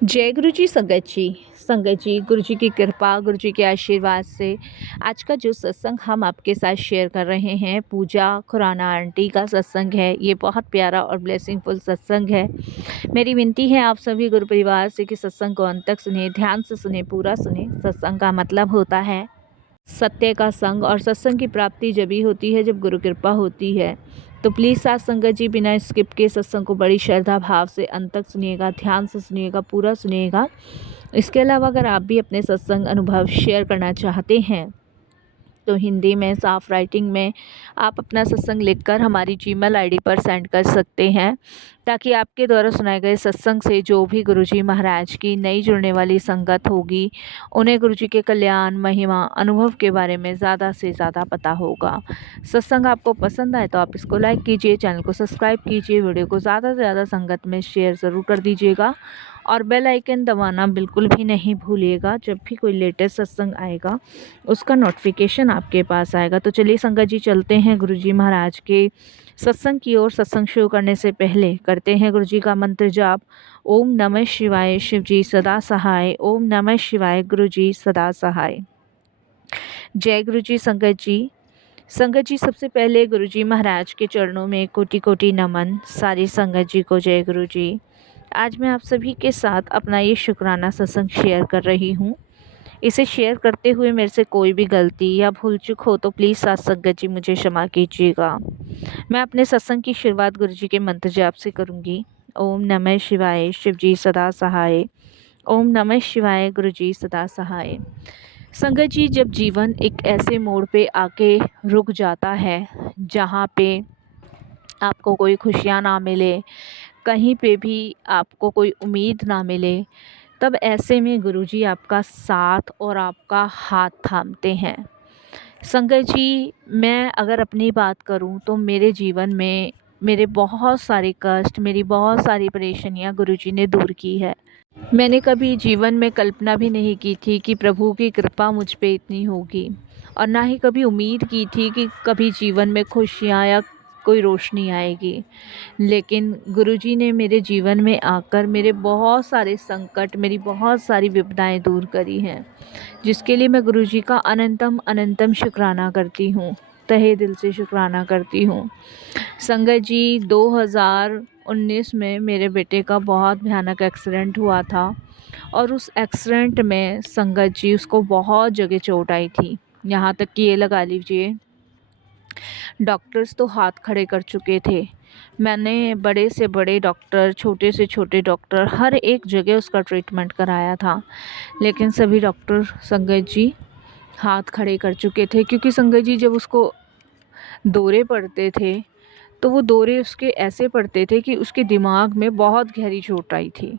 जय गुरु जी संगत जी गुरु जी की कृपा गुरु जी के आशीर्वाद से आज का जो सत्संग हम आपके साथ शेयर कर रहे हैं पूजा खुराना आंटी का सत्संग है। ये बहुत प्यारा और ब्लेसिंगफुल सत्संग है। मेरी विनती है आप सभी गुरु परिवार से कि सत्संग को अंत तक सुने, ध्यान से सुने, पूरा सुने। सत्संग का मतलब होता है सत्य का संग, और सत्संग की प्राप्ति जब ही होती है जब गुरु कृपा होती है। तो प्लीज़ साथ संगत जी बिना स्किप के सत्संग को बड़ी श्रद्धा भाव से अंत तक सुनिएगा, ध्यान से सुनिएगा, पूरा सुनिएगा। इसके अलावा अगर आप भी अपने सत्संग अनुभव शेयर करना चाहते हैं तो हिंदी में साफ राइटिंग में आप अपना सत्संग लिखकर हमारी जीमेल आईडी पर सेंड कर सकते हैं, ताकि आपके द्वारा सुनाए गए सत्संग से जो भी गुरुजी महाराज की नई जुड़ने वाली संगत होगी उन्हें गुरुजी के कल्याण महिमा अनुभव के बारे में ज़्यादा से ज़्यादा पता होगा। सत्संग आपको पसंद आए तो आप इसको लाइक कीजिए, चैनल को सब्सक्राइब कीजिए, वीडियो को ज़्यादा से ज़्यादा संगत में शेयर ज़रूर कर दीजिएगा और बेल आइकन दबाना बिल्कुल भी नहीं भूलिएगा। जब भी कोई लेटेस्ट सत्संग आएगा उसका नोटिफिकेशन आपके पास आएगा। तो चलिए संगत जी चलते हैं गुरुजी महाराज के सत्संग की ओर। सत्संग शुरू करने से पहले करते हैं गुरुजी का मंत्र जाप। ओम नमः शिवाय, शिव जी सदा सहाय। ओम नमः शिवाय, गुरुजी सदा सहाय। जय गुरुजी संगत जी। संगत जी सबसे पहले गुरुजी महाराज के चरणों में कोटि कोटि नमन। सारी संगत जी को जय गुरु जी। आज मैं आप सभी के साथ अपना ये शुक्राना सत्संग शेयर कर रही हूँ। इसे शेयर करते हुए मेरे से कोई भी गलती या भूल चूक हो तो प्लीज़ साथ संगत जी मुझे क्षमा कीजिएगा। मैं अपने सत्संग की शुरुआत गुरु जी के मंत्र जाप से करूँगी। ओम नमः शिवाय, शिव जी सदा सहाय। ओम नमः शिवाय, गुरु जी सदा सहाय। संगत जी जब जीवन एक ऐसे मोड़ पे आके रुक जाता है जहाँ पे आपको कोई खुशियाँ ना मिले, कहीं पे भी आपको कोई उम्मीद ना मिले, तब ऐसे में गुरुजी आपका साथ और आपका हाथ थामते हैं। संगत जी मैं अगर अपनी बात करूं तो मेरे जीवन में मेरे बहुत सारे कष्ट, मेरी बहुत सारी परेशानियां गुरुजी ने दूर की है। मैंने कभी जीवन में कल्पना भी नहीं की थी कि प्रभु की कृपा मुझ पे इतनी होगी, और ना ही कभी उम्मीद की थी कि कभी जीवन में खुशियाँ या कोई रोशनी आएगी। लेकिन गुरुजी ने मेरे जीवन में आकर मेरे बहुत सारे संकट, मेरी बहुत सारी विपदाएं दूर करी हैं, जिसके लिए मैं गुरुजी का अनंतम अनंतम शुक्राना करती हूँ, तहे दिल से शुक्राना करती हूँ। संगत जी 2019 में मेरे बेटे का बहुत भयानक एक्सीडेंट हुआ था, और उस एक्सीडेंट में संगत जी उसको बहुत जगह चोट आई थी। यहाँ तक कि ये लगा लीजिए डॉक्टर्स तो हाथ खड़े कर चुके थे। मैंने बड़े से बड़े डॉक्टर, छोटे से छोटे डॉक्टर, हर एक जगह उसका ट्रीटमेंट कराया था, लेकिन सभी डॉक्टर संगत जी हाथ खड़े कर चुके थे। क्योंकि संगत जी जब उसको दौरे पड़ते थे तो वो दौरे उसके ऐसे पड़ते थे कि उसके दिमाग में बहुत गहरी चोट आई थी,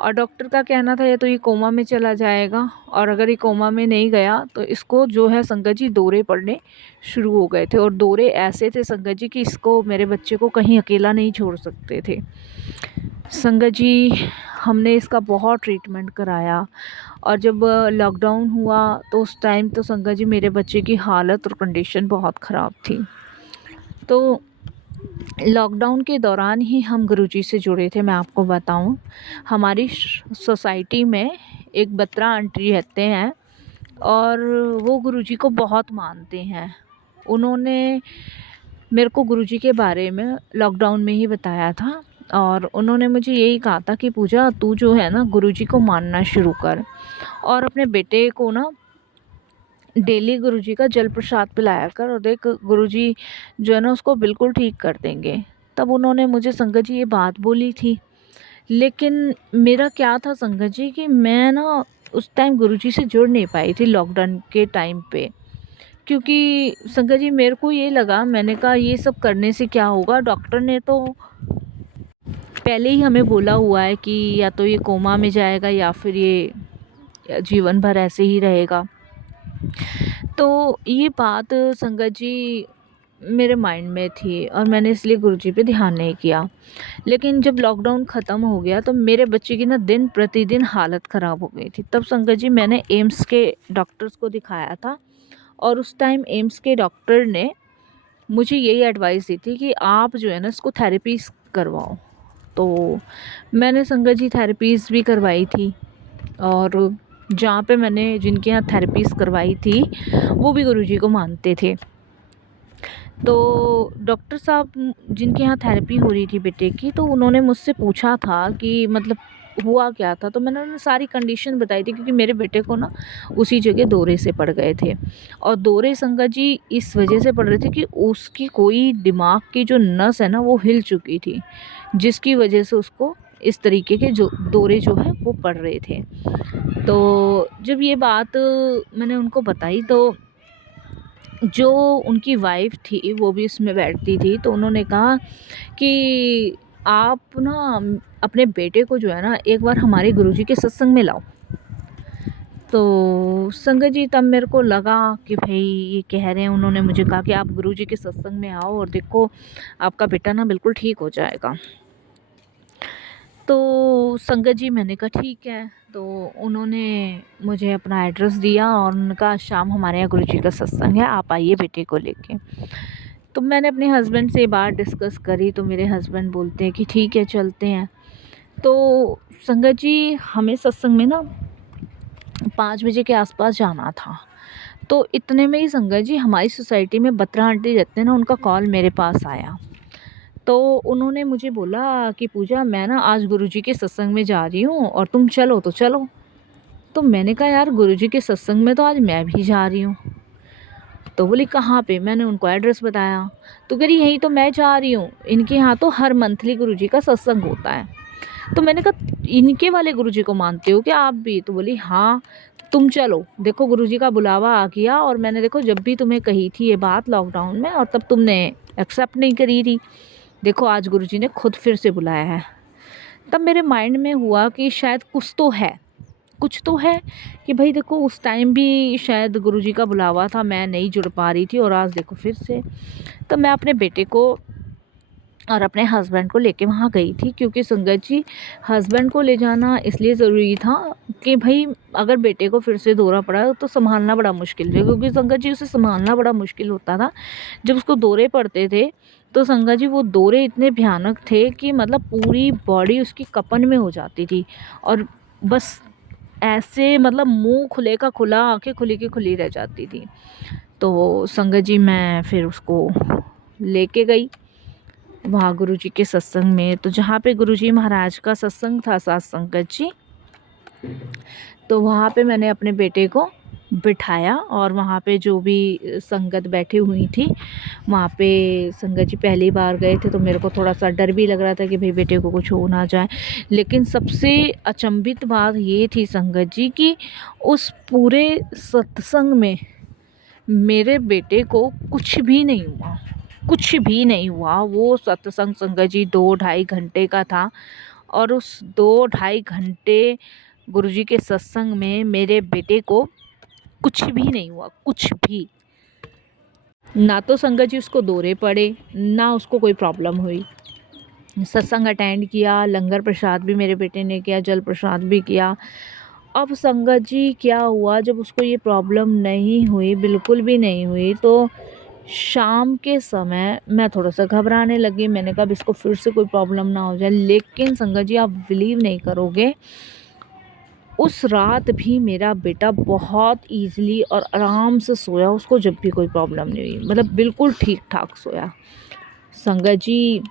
और डॉक्टर का कहना था या तो ये कोमा में चला जाएगा, और अगर ये कोमा में नहीं गया तो इसको जो है संगत जी दौरे पड़ने शुरू हो गए थे। और दौरे ऐसे थे संगत जी कि इसको, मेरे बच्चे को कहीं अकेला नहीं छोड़ सकते थे। संगत जी हमने इसका बहुत ट्रीटमेंट कराया, और जब लॉकडाउन हुआ तो उस टाइम तो संगत जी मेरे बच्चे की हालत और कंडीशन बहुत ख़राब थी। तो लॉकडाउन के दौरान ही हम गुरुजी से जुड़े थे। मैं आपको बताऊं, हमारी सोसाइटी में एक बत्रा आंटी रहते हैं, और वो गुरुजी को बहुत मानते हैं। उन्होंने मेरे को गुरुजी के बारे में लॉकडाउन में ही बताया था, और उन्होंने मुझे यही कहा था कि पूजा तू जो है ना गुरुजी को मानना शुरू कर, और अपने बेटे को ना डेली गुरुजी का जल प्रसाद पिलाया कर, और देख गुरुजी जो है ना उसको बिल्कुल ठीक कर देंगे। तब उन्होंने मुझे संगत जी ये बात बोली थी। लेकिन मेरा क्या था संगत जी कि मैं ना उस टाइम गुरुजी से जुड़ नहीं पाई थी लॉकडाउन के टाइम पे। क्योंकि संगत जी मेरे को ये लगा, मैंने कहा ये सब करने से क्या होगा, डॉक्टर ने तो पहले ही हमें बोला हुआ है कि या तो ये कोमा में जाएगा या फिर ये जीवन भर ऐसे ही रहेगा। तो ये बात संगत जी मेरे माइंड में थी, और मैंने इसलिए गुरुजी पे ध्यान नहीं किया। लेकिन जब लॉकडाउन ख़त्म हो गया तो मेरे बच्चे की ना दिन प्रतिदिन हालत ख़राब हो गई थी। तब संगत जी मैंने एम्स के डॉक्टर्स को दिखाया था, और उस टाइम एम्स के डॉक्टर ने मुझे यही एडवाइस दी थी कि आप जो है ना इसको थेरेपी करवाओ। तो मैंने संगत जी थेरेपीज़ भी करवाई थी, और जहाँ पे मैंने जिनके यहाँ थेरेपीज़ करवाई थी वो भी गुरुजी को मानते थे। तो डॉक्टर साहब जिनके यहाँ थेरेपी हो रही थी बेटे की, तो उन्होंने मुझसे पूछा था कि मतलब हुआ क्या था, तो मैंने उन्हें सारी कंडीशन बताई थी, क्योंकि मेरे बेटे को ना उसी जगह दौरे से पड़ गए थे। और दौरे संगत जी इस वजह से पड़ रहे थे कि उसकी कोई दिमाग की जो नस है ना वो हिल चुकी थी, जिसकी वजह से उसको इस तरीके के जो दौरे जो है वो पड़ रहे थे। तो जब ये बात मैंने उनको बताई, तो जो उनकी वाइफ़ थी वो भी उसमें बैठती थी, तो उन्होंने कहा कि आप ना अपने बेटे को जो है ना एक बार हमारे गुरुजी के सत्संग में लाओ। तो संगत जी तब मेरे को लगा कि भई ये कह रहे हैं, उन्होंने मुझे कहा कि आप गुरुजी के सत्संग में आओ और देखो आपका बेटा ना बिल्कुल ठीक हो जाएगा। तो संगत जी मैंने कहा ठीक है। तो उन्होंने मुझे अपना एड्रेस दिया और उन्होंने कहा शाम हमारे यहाँ गुरुजी का सत्संग है, आप आइए बेटे को लेके। तो मैंने अपने हस्बैंड से ये बात डिस्कस करी, तो मेरे हस्बैंड बोलते हैं कि ठीक है चलते हैं। तो संगत जी हमें सत्संग में ना 5 बजे के आसपास जाना था। तो इतने में ही संगत जी हमारी सोसाइटी में बत्रा आंटी रहते हैं ना, उनका कॉल मेरे पास आया। तो उन्होंने मुझे बोला कि पूजा मैं ना आज गुरुजी के सत्संग में जा रही हूँ और तुम चलो तो चलो। तो मैंने कहा यार गुरुजी के सत्संग में तो आज मैं भी जा रही हूँ। तो बोली कहाँ पे? मैंने उनको एड्रेस बताया। तो कह रही यहीं तो मैं जा रही हूँ, इनके यहाँ तो हर मंथली गुरुजी का सत्संग होता है। तो मैंने कहा इनके वाले गुरुजी को मानते हो क्या आप भी? तो बोली हाँ, तुम चलो, देखो गुरुजी का बुलावा आ गया, और मैंने देखो जब भी तुम्हें कही थी ये बात लॉकडाउन में, और तब तुमने एक्सेप्ट नहीं करी थी, देखो आज गुरुजी ने खुद फिर से बुलाया है। तब मेरे माइंड में हुआ कि शायद कुछ तो है कि भाई देखो उस टाइम भी शायद गुरुजी का बुलावा था, मैं नहीं जुड़ पा रही थी, और आज देखो फिर से। तो मैं अपने बेटे को और अपने हस्बैंड को लेके वहाँ गई थी, क्योंकि संगत जी हस्बैंड को ले जाना इसलिए ज़रूरी था कि भाई अगर बेटे को फिर से दौरा पड़ा तो संभालना बड़ा मुश्किल है, क्योंकि संगत जी उसे संभालना बड़ा मुश्किल होता था। जब उसको दौरे पड़ते थे तो संगत जी वो दौरे इतने भयानक थे कि मतलब पूरी बॉडी उसकी कपन में हो जाती थी, और बस ऐसे मतलब मुंह खुले का खुला, आंखें खुली की खुली रह जाती थी। तो संगत जी मैं फिर उसको लेके गई वहाँ गुरुजी के सत्संग में। तो जहाँ पे गुरुजी महाराज का सत्संग था सात संगत जी, तो वहाँ पे मैंने अपने बेटे को बिठाया, और वहाँ पे जो भी संगत बैठी हुई थी वहाँ पे संगत जी पहली बार गए थे, तो मेरे को थोड़ा सा डर भी लग रहा था कि भाई बेटे को कुछ हो ना जाए। लेकिन सबसे अचंभित बात ये थी संगत जी कि उस पूरे सत्संग में मेरे बेटे को कुछ भी नहीं हुआ, कुछ भी नहीं हुआ। वो सत्संग संगत जी 2 ढाई घंटे का था, और उस 2 ढाई घंटे गुरुजी के सत्संग में मेरे बेटे को कुछ भी नहीं हुआ, कुछ भी। ना तो संगत जी उसको दौरे पड़े, ना उसको कोई प्रॉब्लम हुई। सत्संग अटेंड किया, लंगर प्रसाद भी मेरे बेटे ने किया, जल प्रसाद भी किया। अब संगत जी क्या हुआ, जब उसको ये प्रॉब्लम नहीं हुई, बिल्कुल भी नहीं हुई, तो शाम के समय मैं थोड़ा-सा घबराने लगी। मैंने कहा अब इसको फिर से कोई प्रॉब्लम ना हो जाए। लेकिन संगत जी आप बिलीव नहीं करोगे, उस रात भी मेरा बेटा बहुत ईज़िली और आराम से सोया, उसको जब भी कोई प्रॉब्लम नहीं हुई, मतलब बिल्कुल ठीक-ठाक सोया। संगत जी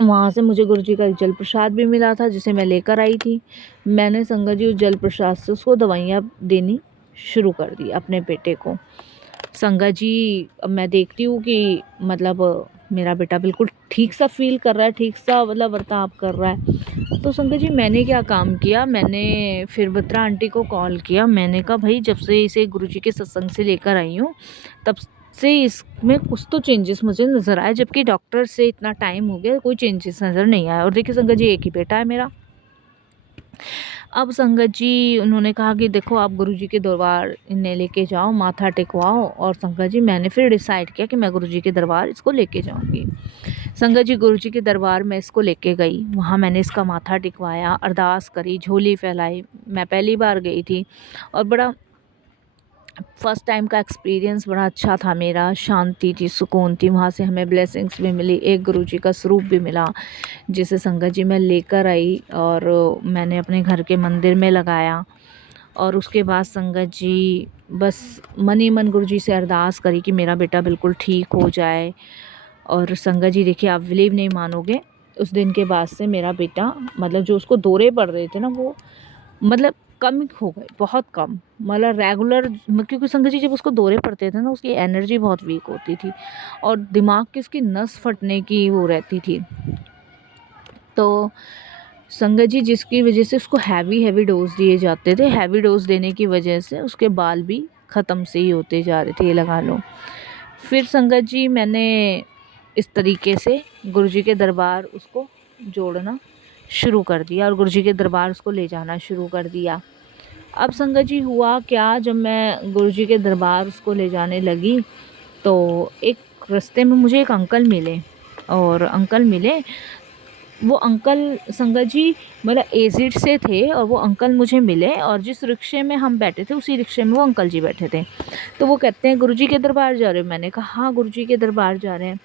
वहाँ से मुझे गुरुजी का एक जल प्रसाद भी मिला था, जिसे मैं लेकर आई थी। मैंने संगत जी उस जल प्रसाद से उसको दवाइयाँ देनी शुरू कर दी अपने बेटे को। संगत जी अब मैं देखती हूँ कि मतलब मेरा बेटा बिल्कुल ठीक सा फ़ील कर रहा है, ठीक सा मतलब बर्ताव कर रहा है। तो संगत जी मैंने क्या काम किया, मैंने फिर बत्रा आंटी को कॉल किया। मैंने कहा भई जब से इसे गुरुजी के सत्संग से लेकर आई हूँ, तब से इसमें कुछ तो चेंजेस मुझे नज़र आए, जबकि डॉक्टर से इतना टाइम हो गया, कोई चेंजेस नज़र नहीं आया। और देखिए संगत जी एक ही बेटा है मेरा। अब संगत जी उन्होंने कहा कि देखो आप गुरुजी के दरबार इन्हें लेके जाओ, माथा टेकवाओ, और संगत जी मैंने फिर डिसाइड किया कि मैं गुरुजी के दरबार इसको लेके जाऊंगी। संगत जी गुरुजी के दरबार में इसको लेके गई, वहाँ मैंने इसका माथा टिकवाया, अरदास करी, झोली फैलाई। मैं पहली बार गई थी, और बड़ा फ़र्स्ट टाइम का एक्सपीरियंस बड़ा अच्छा था मेरा, शांति थी, सुकून थी, वहाँ से हमें ब्लेसिंग्स भी मिली, एक गुरुजी का स्वरूप भी मिला, जिसे संगत जी मैं लेकर आई और मैंने अपने घर के मंदिर में लगाया। और उसके बाद संगत जी बस मन ही मन गुरुजी से अरदास करी कि मेरा बेटा बिल्कुल ठीक हो जाए। और संगत जी देखिए, आप बिलीव नहीं मानोगे, उस दिन के बाद से मेरा बेटा, मतलब जो उसको दौरे पड़ रहे थे ना, वो मतलब कम हो गए, बहुत कम, मतलब रेगुलर। क्योंकि संगत जी जब उसको दौरे पड़ते थे ना, उसकी एनर्जी बहुत वीक होती थी और दिमाग की उसकी नस फटने की वो रहती थी। तो संगत जी जिसकी वजह से उसको हैवी डोज दिए जाते थे, हैवी डोज देने की वजह से उसके बाल भी ख़त्म से ही होते जा रहे थे, ये लगा लो। फिर संगत जी मैंने इस तरीके से गुरुजी के दरबार उसको जोड़ना शुरू कर दिया और गुरुजी के दरबार उसको ले जाना शुरू कर दिया। अब संगत जी हुआ क्या, जब मैं गुरुजी के दरबार उसको ले जाने लगी तो एक रास्ते में मुझे एक अंकल मिले। और अंकल मिले, वो अंकल संगत जी मतलब एजिड से थे और वो अंकल मुझे मिले और जिस रिक्शे में हम बैठे थे उसी रिक्शे में वो अंकल जी बैठे थे। तो वो कहते हैं, गुरुजी के दरबार जा रहे हो? मैंने कहा हाँ, गुरुजी के दरबार जा रहे हैं।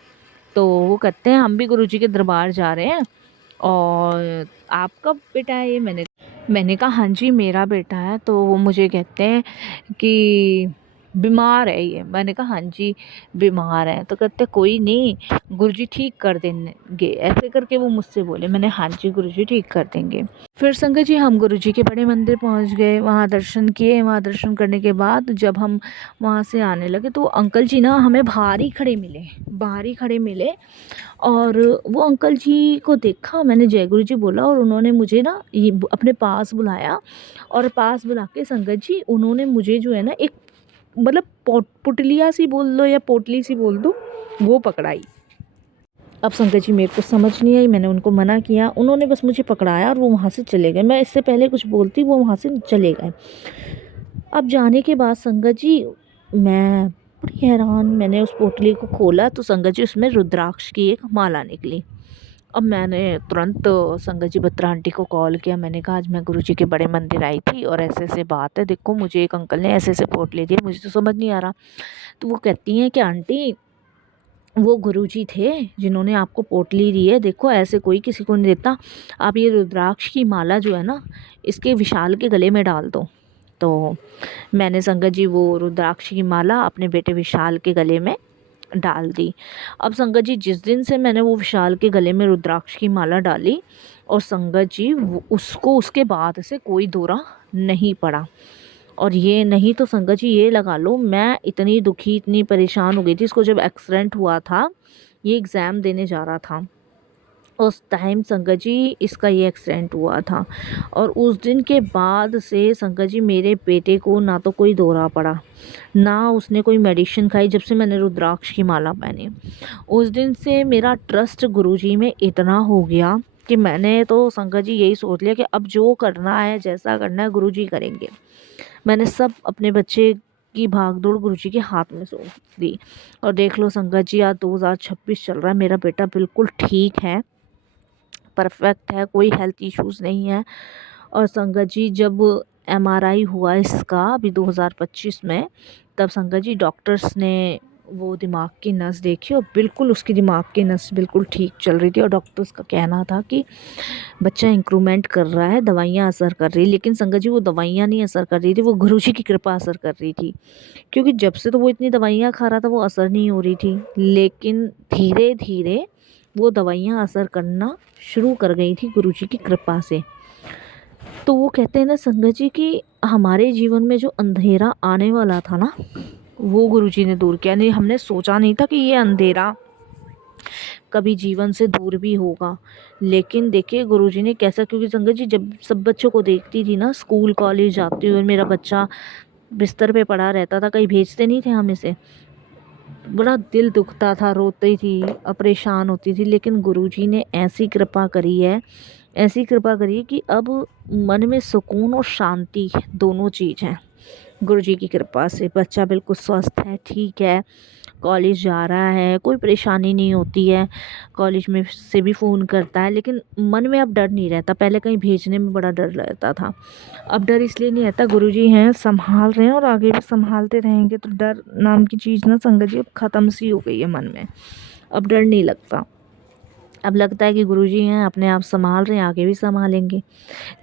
तो वो कहते हैं, हम भी गुरुजी के दरबार जा रहे हैं और आपका बेटा है ये? मैंने कहा हाँ जी, मेरा बेटा है। तो वो मुझे कहते हैं कि बीमार है ये। मैंने कहा हाँ जी, बीमार है। तो कहते कोई नहीं, गुरुजी ठीक कर देंगे, ऐसे करके वो मुझसे बोले। मैंने हाँ जी, गुरुजी ठीक कर देंगे। फिर संगत जी हम गुरुजी के बड़े मंदिर पहुंच गए, वहाँ दर्शन किए। वहाँ दर्शन करने के बाद जब हम वहाँ से आने लगे तो अंकल जी ना हमें बाहर ही खड़े मिले। और वो अंकल जी को देखा, मैंने जय गुरु जी बोला और उन्होंने मुझे ना ये अपने पास बुलाया। और पास बुला के संगत जी उन्होंने मुझे जो है ना एक मतलब पुटलिया सी बोल दो या पोटली सी बोल दो, वो पकड़ाई। अब संगत जी मेरे को समझ नहीं आई, मैंने उनको मना किया, उन्होंने बस मुझे पकड़ाया और वो वहाँ से चले गए। मैं इससे पहले कुछ बोलती, वो वहाँ से चले गए। अब जाने के बाद संगत जी मैं बड़ी हैरान, मैंने उस पोटली को खोला तो संगत जी उसमें रुद्राक्ष की एक माला निकली। अब मैंने तुरंत संगत जी बत्रा आंटी को कॉल किया। मैंने कहा आज मैं गुरुजी के बड़े मंदिर आई थी और ऐसे ऐसे बात है, देखो मुझे एक अंकल ने ऐसे ऐसे पोटली दी, मुझे तो समझ नहीं आ रहा। तो वो कहती हैं कि आंटी, वो गुरुजी थे जिन्होंने आपको पोटली दी है, देखो ऐसे कोई किसी को नहीं देता, आप ये रुद्राक्ष की माला जो है ना, इसके विशाल के गले में डाल दो। तो मैंने संगत जी वो रुद्राक्ष की माला अपने बेटे विशाल के गले में डाल दी। अब संगत जी जिस दिन से मैंने वो विशाल के गले में रुद्राक्ष की माला डाली और संगत जी उसको उसके बाद से कोई दौरा नहीं पड़ा। और ये नहीं तो संगत जी ये लगा लो, मैं इतनी दुखी इतनी परेशान हो गई थी। इसको जब एक्सीडेंट हुआ था, ये एग्ज़ाम देने जा रहा था उस टाइम संगत जी इसका ये एक्सीडेंट हुआ था। और उस दिन के बाद से संगत जी मेरे बेटे को ना तो कोई दौरा पड़ा, ना उसने कोई मेडिसिन खाई जब से मैंने रुद्राक्ष की माला पहनी। उस दिन से मेरा ट्रस्ट गुरुजी में इतना हो गया कि मैंने तो संगत जी यही सोच लिया कि अब जो करना है जैसा करना है गुरुजी करेंगे। मैंने सब अपने बच्चे की भागदौड़ गुरुजी के हाथ में सौंप दी। और देख लो संगत जी, आज 2026 चल रहा है, मेरा बेटा बिल्कुल ठीक है, परफेक्ट है, कोई हेल्थ इश्यूज़ नहीं है। और संगत जी जब एमआरआई हुआ इसका अभी 2025 में, तब संगत जी डॉक्टर्स ने वो दिमाग की नस देखी और बिल्कुल उसकी दिमाग की नस बिल्कुल ठीक चल रही थी। और डॉक्टर्स का कहना था कि बच्चा इंक्रूवमेंट कर रहा है, दवाइयाँ असर कर रही। लेकिन संगत जी वो दवाइयाँ नहीं असर कर रही थी, वो गुरुजी की कृपा असर कर रही थी। क्योंकि जब से तो वो इतनी दवाइयाँ खा रहा था वो असर नहीं हो रही थी, लेकिन धीरे धीरे वो दवाइयाँ असर करना शुरू कर गई थी गुरुजी की कृपा से। तो वो कहते हैं ना संगत जी कि हमारे जीवन में जो अंधेरा आने वाला था ना, वो गुरुजी ने दूर किया। नहीं, हमने सोचा नहीं था कि ये अंधेरा कभी जीवन से दूर भी होगा। लेकिन देखिए गुरुजी ने कैसा, क्योंकि संगत जी जब सब बच्चों को देखती थी ना स्कूल कॉलेज जाते हुए, मेरा बच्चा बिस्तर पे पड़ा रहता था, कहीं भेजते नहीं थे हम इसे, बड़ा दिल दुखता था, रोती थी, परेशान होती थी। लेकिन गुरुजी ने ऐसी कृपा करी है, ऐसी कृपा करी है कि अब मन में सुकून और शांति दोनों चीज़ हैं। गुरुजी की कृपा से बच्चा बिल्कुल स्वस्थ है, ठीक है, कॉलेज जा रहा है, कोई परेशानी नहीं होती है। कॉलेज में से भी फ़ोन करता है, लेकिन मन में अब डर नहीं रहता। पहले कहीं भेजने में बड़ा डर रहता था, अब डर इसलिए नहीं रहता, गुरुजी हैं, संभाल रहे हैं और आगे भी संभालते रहेंगे। तो डर नाम की चीज़ ना संगत जी अब ख़त्म सी हो गई है मन में। अब डर नहीं लगता, अब लगता है कि गुरुजी हैं, अपने आप संभाल रहे हैं, आगे भी संभालेंगे।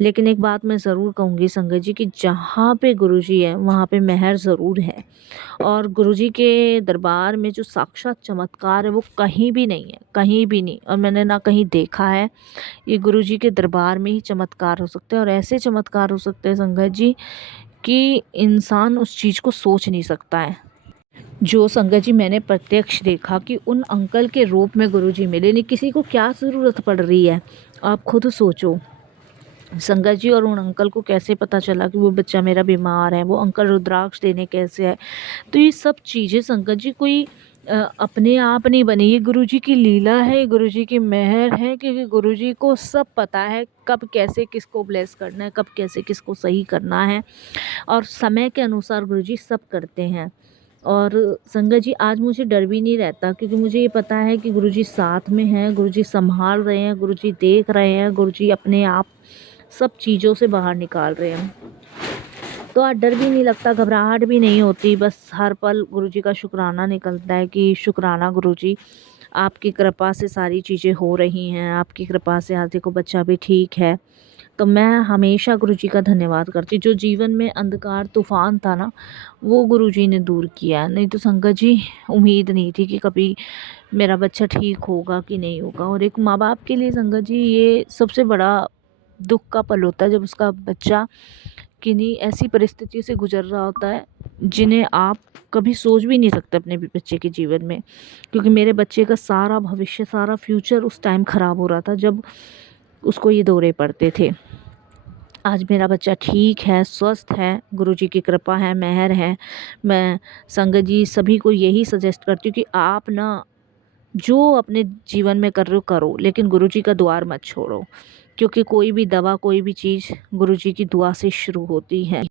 लेकिन एक बात मैं ज़रूर कहूँगी संगत जी, कि जहाँ पे गुरुजी है वहाँ पे मेहर ज़रूर है। और गुरुजी के दरबार में जो साक्षात चमत्कार है वो कहीं भी नहीं है, कहीं भी नहीं। और मैंने ना कहीं देखा है, ये गुरुजी के दरबार में ही चमत्कार हो सकते हैं। और ऐसे चमत्कार हो सकते हैं संगत जी कि इंसान उस चीज़ को सोच नहीं सकता है। जो संगत जी मैंने प्रत्यक्ष देखा कि उन अंकल के रूप में गुरुजी मिले। नहीं, किसी को क्या ज़रूरत पड़ रही है, आप खुद सोचो संगत जी। और उन अंकल को कैसे पता चला कि वो बच्चा मेरा बीमार है, वो अंकल रुद्राक्ष देने कैसे आए। तो ये सब चीज़ें संगत जी कोई अपने आप नहीं बनी, ये गुरुजी की लीला है, ये गुरुजी की मेहर है। क्योंकि गुरुजी को सब पता है कब कैसे किसको ब्लेस करना है, कब कैसे किसको सही करना है। और समय के अनुसार गुरुजी सब करते हैं। और संगत जी आज मुझे डर भी नहीं रहता, क्योंकि मुझे ये पता है कि गुरुजी साथ में हैं, गुरुजी संभाल रहे हैं, गुरुजी देख रहे हैं, गुरुजी अपने आप सब चीज़ों से बाहर निकाल रहे हैं। तो आज डर भी नहीं लगता, घबराहट भी नहीं होती। बस हर पल गुरुजी का शुक्राना निकलता है कि शुक्राना गुरुजी, आपकी कृपा से सारी चीज़ें हो रही हैं, आपकी कृपा से आज देखो बच्चा भी ठीक है। तो मैं हमेशा गुरुजी का धन्यवाद करती। जो जीवन में अंधकार तूफ़ान था ना, वो गुरुजी ने दूर किया। नहीं तो संगत जी उम्मीद नहीं थी कि कभी मेरा बच्चा ठीक होगा कि नहीं होगा। और एक माँ बाप के लिए संगत जी ये सबसे बड़ा दुख का पल होता है, जब उसका बच्चा किन्हीं ऐसी परिस्थितियों से गुजर रहा होता है जिन्हें आप कभी सोच भी नहीं सकते अपने भी बच्चे के जीवन में। क्योंकि मेरे बच्चे का सारा भविष्य, सारा फ्यूचर उस टाइम ख़राब हो रहा था जब उसको ये दौरे पड़ते थे। आज मेरा बच्चा ठीक है, स्वस्थ है, गुरुजी की कृपा है, मेहर है। मैं संगत जी सभी को यही सजेस्ट करती हूँ कि आप ना जो अपने जीवन में कर रहे हो करो, लेकिन गुरुजी का द्वार मत छोड़ो। क्योंकि कोई भी दवा, कोई भी चीज़ गुरुजी की दुआ से शुरू होती है।